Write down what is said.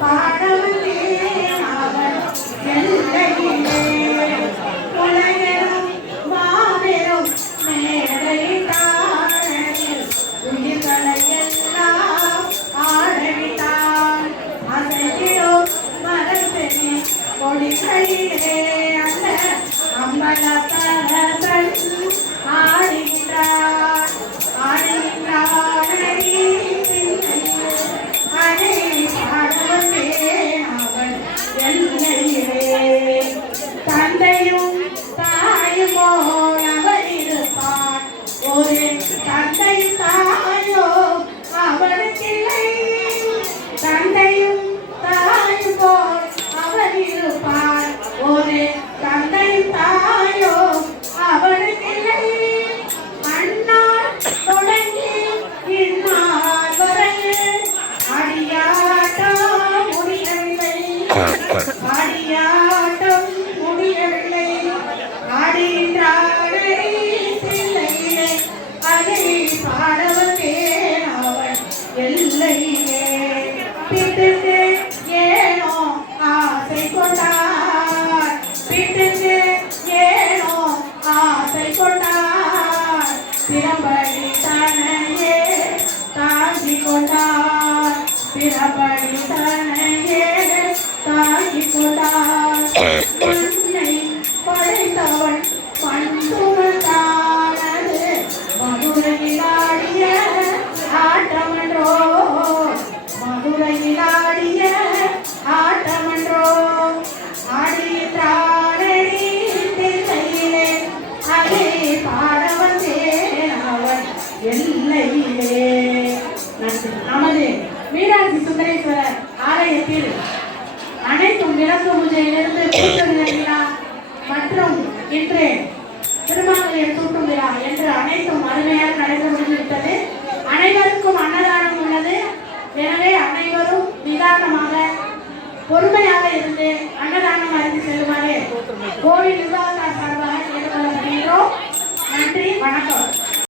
பாடவனே அவன் எல்லையிலே உலகெனும் மாபெரும் மேடை தாழனில் உயிர்களை எல்லாம் ஆடவிட்டான் அசையிடும் மரத்தெனி கொடிகளிலே அந்த அம்பலத்தரசன் ஆடுகின்றான் தந்தையும் தாயுமோ அவன் இருப்பான் ஒரு தந்தையும் தாயோ அவனுக்கில்லை தந்தையும் தாயுமோ அவன் இருப்பான் ஒரு தந்தையும் தாயோ அவனுக்கில்லை அண்ணால் தொடங்கி இந்நாள் வரை அடியாட்டம் முடியவில்லை அடியாட்டம் முடியவில்லை ஆடுகின்றானே பிள்ளையிலே அதை பாடவனே அவன் எல்லையிலே பிட்டுக்கு ஏனோ ஆசை கொண்டார் பிட்டுக்கு ஏனோ ஆசை கொண்டார் பிறபடி தனையே தாங்கி கொண்டார் பிறபடி தனையே தாங்கி கொண்டார் மண்ணை படைத்தவன் பண்புமத்தானது மதுரையில் ஆடிய ஆட்டமன்றோ மதுரையில் ஆடிய ஆட்டமன்றோ ஆடுகின்றானடி தில்லையிலே அதை பாட வந்தேன் அவன் எல்லையிலே. நமது மீனாட்சி சுந்தரேஸ்வரர் ஆலயத்தில் அனைத்தும் விளக்கு பூஜையிலிருந்து பூசொலி விழா மற்றும் இன்று திருமாங்கல்யம் சூட்டும் விழா என்று அனைத்தும் அருமையாக நடந்து முடிந்துவிட்டது. அனைவருக்கும் அன்னதானம் உள்ளது. எனவே அனைவரும் நிதானமாக பொறுமையாக இருந்து அன்னதானம் அருந்தி செல்லுமாறு கோவில் நிர்வாகத்தார் சார்பாக கேட்டுக்கொள்ளப்படுகிறோம். நன்றி, வணக்கம்.